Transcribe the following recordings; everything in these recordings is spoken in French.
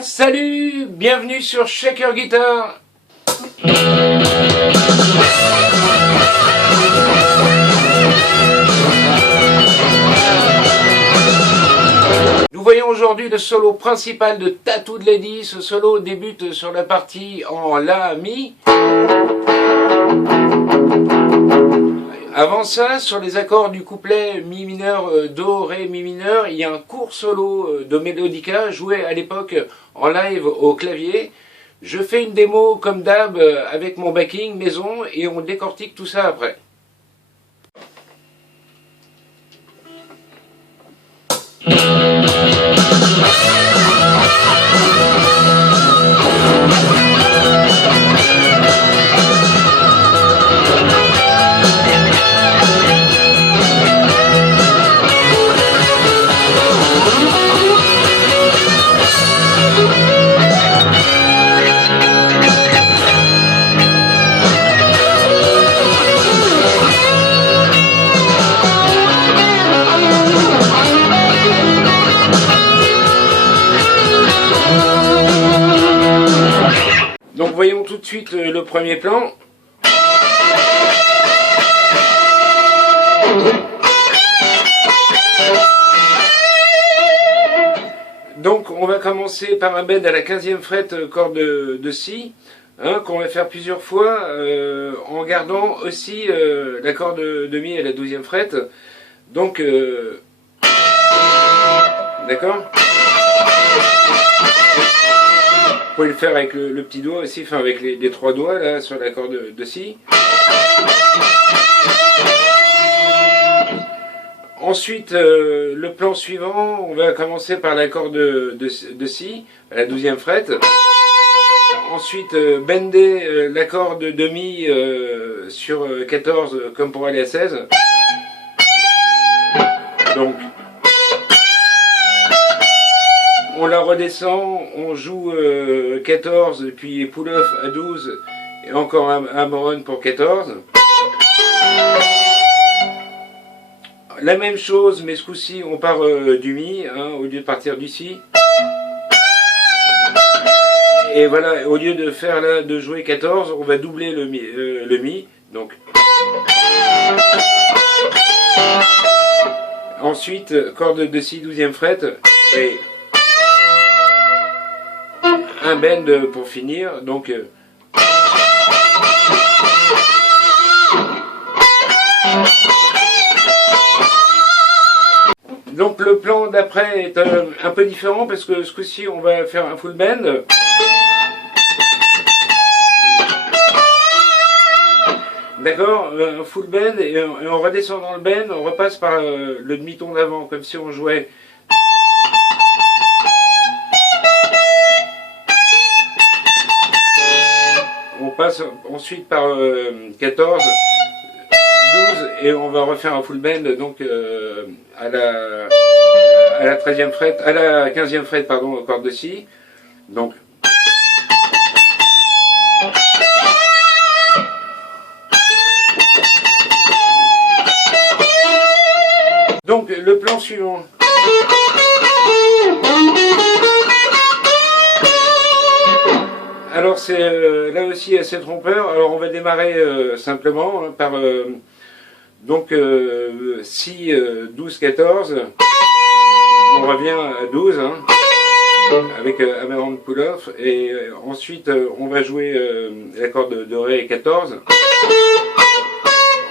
Salut, bienvenue sur Shaker Guitar. Nous voyons aujourd'hui le solo principal de Tattooed Lady. Ce solo débute sur la partie en La Mi. Avant ça, sur les accords du couplet Mi mineur, Do, Ré, Mi mineur, il y a un court solo de Melodica joué à l'époque en live au clavier. Je fais une démo comme d'hab avec mon backing maison et on décortique tout ça après. Donc voyons tout de suite le premier plan. Donc on va commencer par un bend à la 15e fret corde de Si, hein, qu'on va faire plusieurs fois en gardant aussi la corde de Mi à la 12e fret. Donc d'accord. Vous pouvez le faire avec le petit doigt aussi, enfin avec les trois doigts là sur la corde de Si. Ensuite, le plan suivant, on va commencer par la corde de Si, à la 12e fret. Ensuite, bender la corde de Mi sur 14 comme pour aller à 16. Donc, on la redescend, on joue 14, puis pull-off à 12, et encore un hammer-on pour 14. La même chose, mais ce coup-ci, on part du Mi, hein, au lieu de partir du Si. Et voilà, au lieu de faire là, de jouer 14, on va doubler le Mi. Donc. Ensuite, corde de Si, 12e fret, et un bend pour finir, donc le plan d'après est un peu différent parce que ce coup-ci on va faire un full bend. D'accord, un full bend et en redescendant le bend, on repasse par le demi-ton d'avant comme si on jouait. On passe ensuite par 14, 12 et on va refaire un full bend donc à la 13e fret, à la 15e fret pardon, au corde de Si. Donc le plan suivant. Alors c'est là aussi assez trompeur. Alors on va démarrer simplement hein, par donc Si 12 14. On revient à 12 hein, avec hammer-on pull-off et ensuite on va jouer la corde de Ré 14.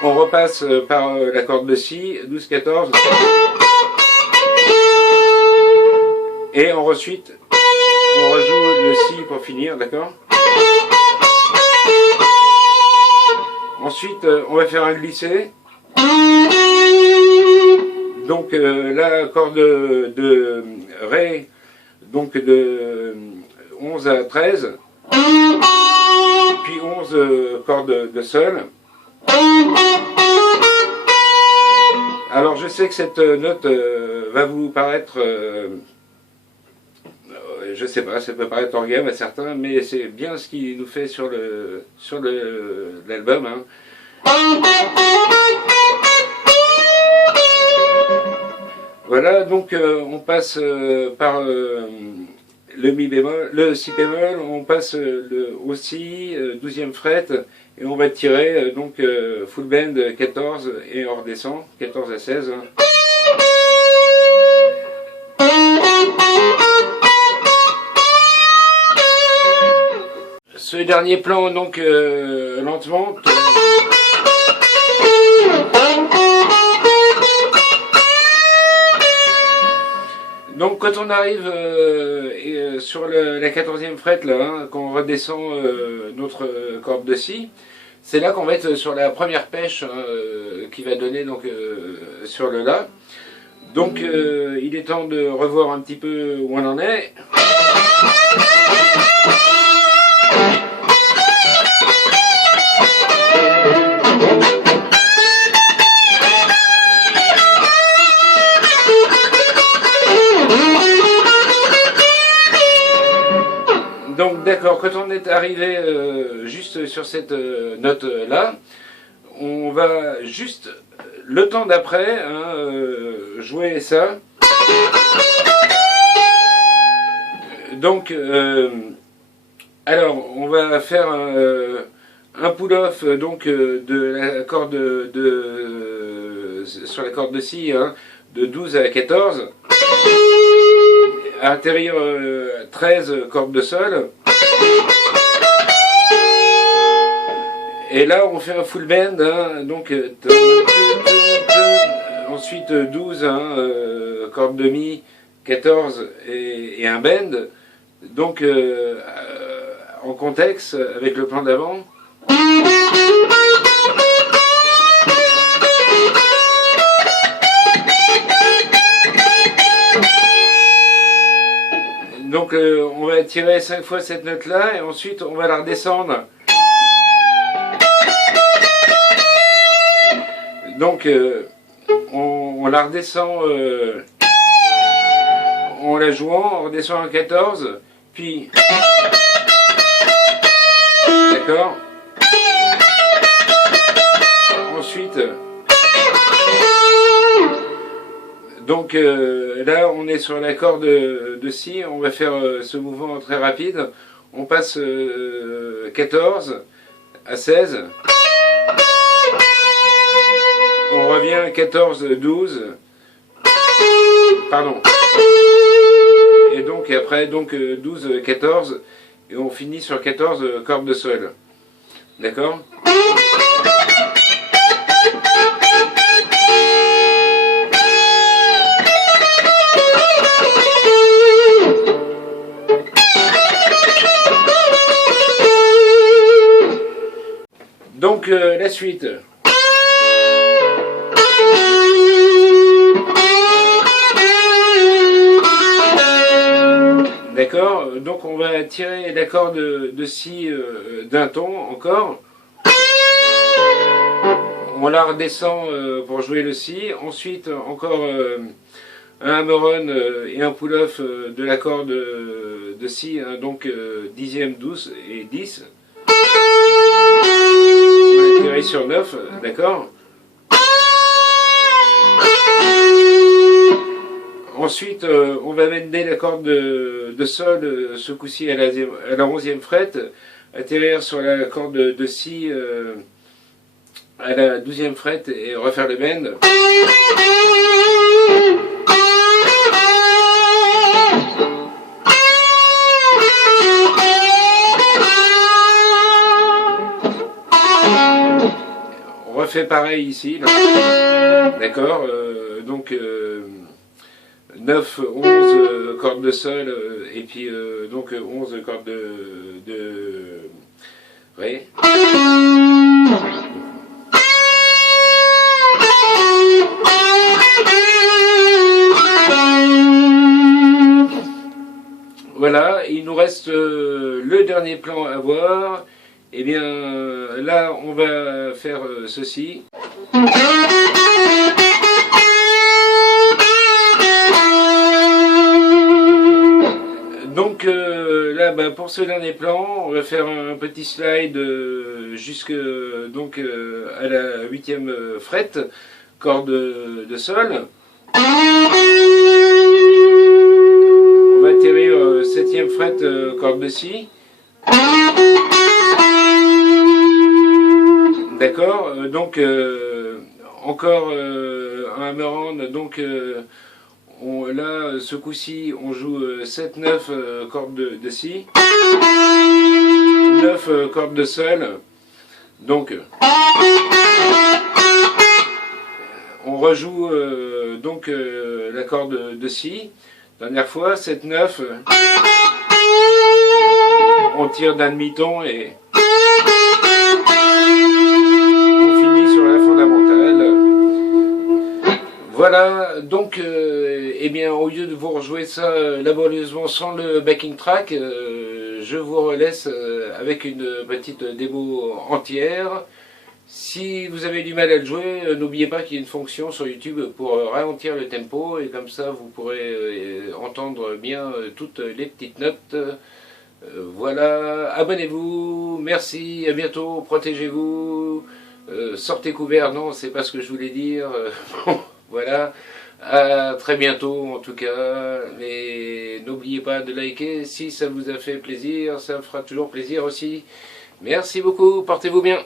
On repasse par la corde de Si 12 14 et ensuite on rejoue le Si pour finir, d'accord. Ensuite, on va faire un glissé. Donc, la corde de Ré, donc de 11 à 13. Puis 11 cordes de Sol. Alors, je sais que cette note va vous paraître... je sais pas, ça peut paraître hors gamme à certains, mais c'est bien ce qu'il nous fait sur l'album. Hein. Voilà, donc on passe par le mi bémol, le si bémol, on passe au si, 12e fret, et on va tirer donc full bend 14 et on redescend 14 à 16. Hein. Ce dernier plan donc lentement. Donc quand on arrive sur la 14e fret, là, hein, quand on redescend notre corde de si, c'est là qu'on va être sur la première pêche hein, qui va donner donc sur le la. Donc il est temps de revoir un petit peu où on en est. Donc d'accord, quand on est arrivé juste sur cette note là, on va juste le temps d'après hein, jouer ça. Donc alors on va faire un pull-off donc de la corde sur la corde de si hein, de 12 à 14. À atterrir 13 cordes de sol. Et là on fait un full bend, hein, donc ensuite 12 hein, cordes de mi, 14 et un bend. Donc en contexte avec le plan d'avant. Donc on va tirer 5 fois cette note là et ensuite on va la redescendre. Donc on la redescend en la jouant, on redescend en 14, puis d'accord. Ensuite donc là on est sur la corde de si, on va faire ce mouvement très rapide, on passe 14 à 16, on revient 14, 12, pardon, et donc après donc 12, 14, et on finit sur 14 cordes de sol, d'accord. Donc la suite. D'accord, donc on va tirer la corde de si d'un ton encore. On la redescend pour jouer le si. Ensuite encore un hammer-on et un pull-off de la corde de si, hein, donc 10e, 12 et 10. On va tirer sur 9, d'accord. Ensuite, on va bender la corde de sol, ce coup-ci à la 11e fret, atterrir sur la corde de si à la 12e fret et refaire le bend. On refait pareil ici, d'accord, donc 9, 11 cordes de sol et puis donc 11 cordes de ré. Voilà, il nous reste le dernier plan à voir. Et bien là on va faire ceci. Donc là pour ce dernier plan on va faire un petit slide jusque donc à la 8e fret, corde de sol. On va atterrir 7e fret, corde de si. D'accord, donc encore un hammer-on, donc là, ce coup-ci, on joue 7-9 cordes de si, 9 cordes de sol, donc on rejoue donc la corde de si, dernière fois, 7-9, on tire d'un demi-ton et on finit sur la fondamentale. Voilà, donc, eh bien, au lieu de vous rejouer ça laborieusement sans le backing track, je vous laisse avec une petite démo entière. Si vous avez du mal à le jouer, n'oubliez pas qu'il y a une fonction sur YouTube pour ralentir le tempo, et comme ça vous pourrez entendre bien toutes les petites notes. Voilà, abonnez-vous, merci, à bientôt, protégez-vous, sortez couverts, non, c'est pas ce que je voulais dire. Voilà, à très bientôt en tout cas, et n'oubliez pas de liker si ça vous a fait plaisir, ça me fera toujours plaisir aussi. Merci beaucoup, portez-vous bien.